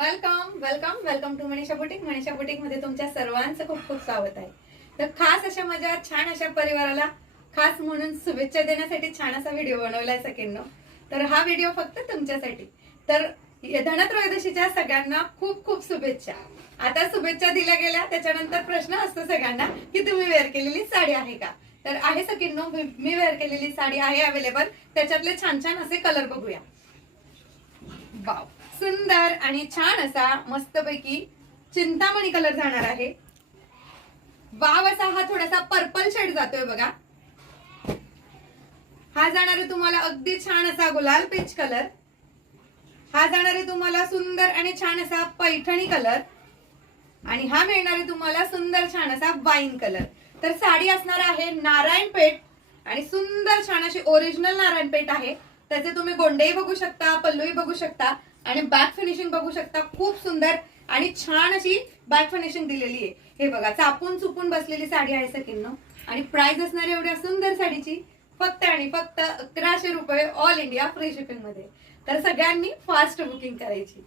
Welcome welcome welcome to Manisha boutique. Manisha boutique मध्ये तुमच्या सर्वांचं खूप खूप स्वागत आहे. तर खास अशा माझ्या छान अशा परिवाराला खास म्हणून शुभेच्छा देण्यासाठी छान असा व्हिडिओ बनवलाय सगळ्यांना. तर हा व्हिडिओ फक्त तुमच्यासाठी. तर धनत्रयोदशीच्या सगळ्यांना खूप खूप शुभेच्छा. आता शुभेच्छा दिल्या गेल्या त्याच्यानंतर प्रश्न असतो सगळ्यांना की तुम्ही वेअर केलेली साडी आहे का. तर आहे सगळ्यांनो, मी वेअर केलेली साडी आहे अवेलेबल. त्याच्यातले छान छान असे कलर बघूया. वाव, सुंदर आणि छान असा मस्तपैकी चिंतामणी कलर जाणार आहे. वाव, असा हा थोडासा पर्पल शेड जातोय बघा. हा जाणार आहे तुम्हाला अगदी छान असा गुलाल पीच कलर. हा जाणार आहे तुम्हाला सुंदर आणि छान असा पैठणी कलर. आणि हा मिळणार आहे तुम्हाला सुंदर छान असा वाईन कलर. तर साडी असणार आहे नारायणपेठ आणि सुंदर छान अशी ओरिजिनल नारायणपेठ आहे. त्याचे तुम्ही गोंडेही बघू शकता, पल्लूही बघू शकता आणि बॅक फिनिशिंग बघू शकता. खूप सुंदर आणि छान अशी बॅक फिनिशिंग दिलेली आहे. हे बघा, चापून चुपून बसलेली साडी आहे सकिन्नो. आणि प्राइस असणार एवढ्या सुंदर साडीची फक्त आणि फक्त 1100 रुपये ऑल इंडिया फ्री शिपिंग मध्ये. तर सगळ्यांनी फास्ट बुकिंग करायची.